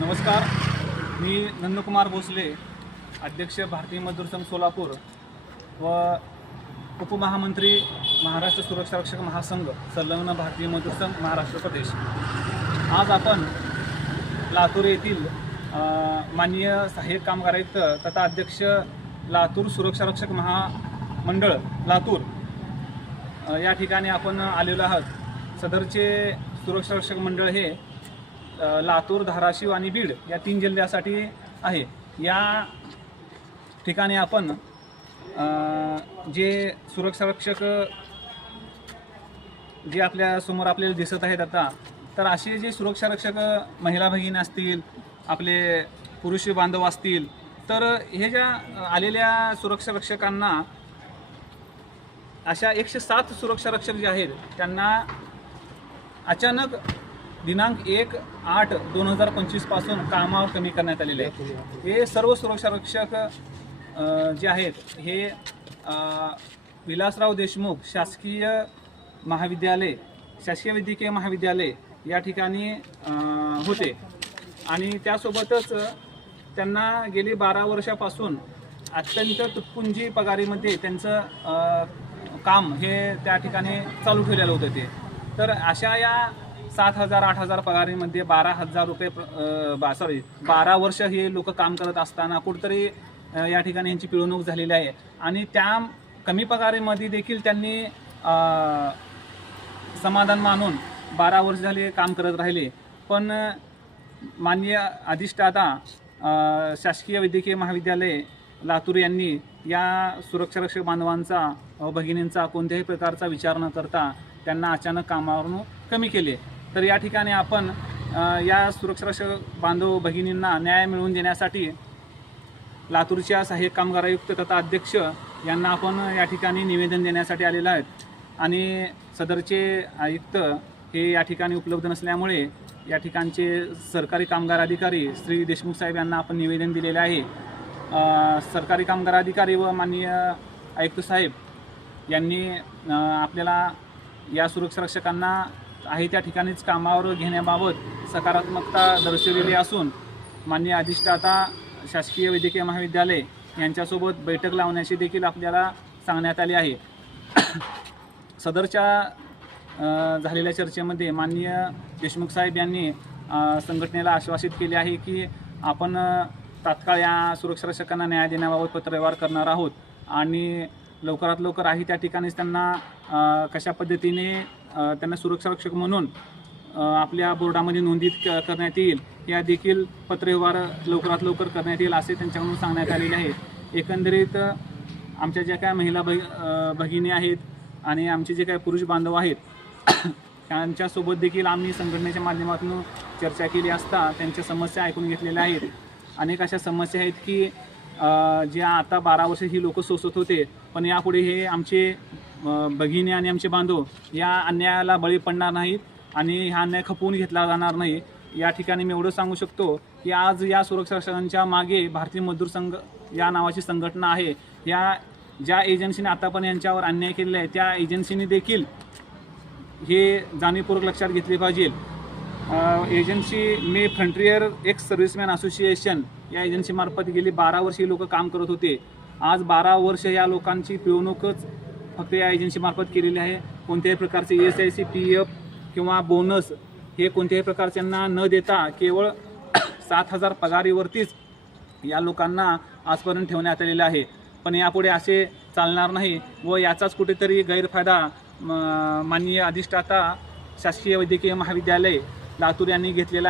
नमस्कार. मी नंदकुमार भोसले अध्यक्ष भारतीय मजदूर संघ सोलापूर व उपमहामंत्री महाराष्ट्र सुरक्षा रक्षक महासंघ संलग्न भारतीय मजदूर संघ महाराष्ट्र प्रदेश. आज आपण लातूर येथील माननीय सहाय्यक कामगार आयुक्त तथा अध्यक्ष लातूर सुरक्षा रक्षक महामंडळ लातूर या ठिकाणी आपण आलेलो आहोत. सदरचे सुरक्षा रक्षक मंडळ हे लातूर धाराशिव आणि बीड या तीन जिल्ह्यासाठी आहे. या ठिकाणी आपण जे सुरक्षा रक्षक जे आपल्यासमोर आपल्याला दिसत आहेत आता तर असे जे सुरक्षारक्षक महिला भगिनी असतील आपले पुरुष बांधव असतील तर हे ज्या आलेल्या सुरक्षारक्षकांना अशा एकशे सात सुरक्षारक्षक जे आहेत त्यांना अचानक दिनांक एक आठ दोन हजार पंचवीसपासून कामावर कमी करण्यात आलेले आहे हे सर्व सुरक्षा रक्षक जे आहेत हे विलासराव देशमुख शासकीय महाविद्यालय शासकीय वैद्यकीय महाविद्यालय या ठिकाणी होते. आणि त्यासोबतच त्यांना गेली बारा वर्षापासून अत्यंत तुटपुंजी पगारीमध्ये त्यांचं काम हे त्या ठिकाणी चालू ठेवलेलं होतं ते. तर अशा या सात हजार आठ हजार पगारीमध्ये बारा हजार रुपये बा सॉरी बारा वर्ष हे लोक काम करत असताना कुठंतरी या ठिकाणी यांची पिळवणूक झालेली आहे. आणि त्या कमी पगारीमध्ये देखील त्यांनी समाधान मानून बारा वर्ष झाले काम करत राहिले. पण माननीय अधिष्ठाता शासकीय वैद्यकीय महाविद्यालय लातूर यांनी या सुरक्षा रक्षक बांधवांचा भगिनींचा कोणत्याही प्रकारचा विचार न करता त्यांना अचानक कामावरून कमी केले. तर या ठिकाणी आपण या सुरक्षारक्षक बांधव भगिनींना न्याय मिळवून देण्यासाठी लातूरच्या सहाय्यक कामगार आयुक्त तथा अध्यक्ष यांना आपण या ठिकाणी निवेदन देण्यासाठी आलेलो आहेत. आणि सदरचे आयुक्त हे या ठिकाणी उपलब्ध नसल्यामुळे या ठिकाणचे सरकारी कामगार अधिकारी श्री देशमुख साहेब यांना आपण निवेदन दिलेले आहे. सरकारी कामगार अधिकारी व माननीय आयुक्त साहेब यांनी आपल्याला या सुरक्षा रक्षकांना आहे त्या ठिकाणीच कामावर घेण्याबाबत सकारात्मकता दर्शविली असून माननीय अधिष्ठाता शासकीय वैद्यकीय महाविद्यालय यांच्यासोबत बैठक लावण्याची देखील आपल्याला सांगण्यात आली आहे. सदरच्या झालेल्या चर्चेमध्ये माननीय देशमुख साहेब यांनी संघटनेला आश्वासित केले आहे की आपण तात्काळ या सुरक्षा रक्षकांना न्याय देण्याबाबत पत्रव्यवहार करणार आहोत आणि लवकरात लवकर आहे त्या ठिकाणीच त्यांना कशा पद्धतीने त्यांना सुरक्षारक्षक म्हणून आपल्या बोर्डामध्ये नोंदीत क करण्यात येईल या देखील पत्रव्यवहार लवकरात लवकर करण्यात येईल असे त्यांच्याकडून सांगण्यात आलेले आहे. एकंदरीत आमच्या ज्या काय महिला भग भगिनी आहेत आणि आमचे जे काय पुरुष बांधव आहेत त्यांच्यासोबत देखील आम्ही संघटनेच्या माध्यमातून चर्चा केली असता त्यांच्या समस्या ऐकून घेतलेल्या आहेत. अनेक अशा समस्या आहेत की जे ज्या आता बारा वर्ष ही लोक सोसत होते पण यापुढे हे आमचे भगिनी आणि आमचे बांधव या अन्यायाला बळी पडणार नाहीत आणि हा अन्याय खपवून घेतला जाणार नाही. या ठिकाणी मी एवढं सांगू शकतो की आज या सुरक्षा रक्षकांच्या मागे भारतीय मजदूर संघ या नावाची संघटना आहे. या ज्या एजन्सीने आतापर्यंत यांच्यावर अन्याय केलेला आहे त्या एजन्सीने देखील हे जाणीवपूर्वक लक्षात घेतले पाहिजे. एजन्सी मे फ्रंटियर एक्स सर्व्हिसमॅन असोसिएशन या एजन्सीमार्फत गेली बारा वर्ष ही लोक काम करत होते. आज बारा वर्ष या लोकांची पिळवणूकच फक्त या एजन्सीमार्फत केलेली आहे. कोणत्याही प्रकारचे S I C P F किंवा बोनस हे कोणत्याही प्रकारच्यांना न देता केवळ सात हजार पगारीवरतीच या लोकांना आजपर्यंत ठेवण्यात आलेलं आहे. पण यापुढे असे चालणार नाही व याचाच कुठेतरी गैरफायदा म, माननीय अधिष्ठाता शासकीय वैद्यकीय महाविद्यालय लातूर यांनी घेतलेला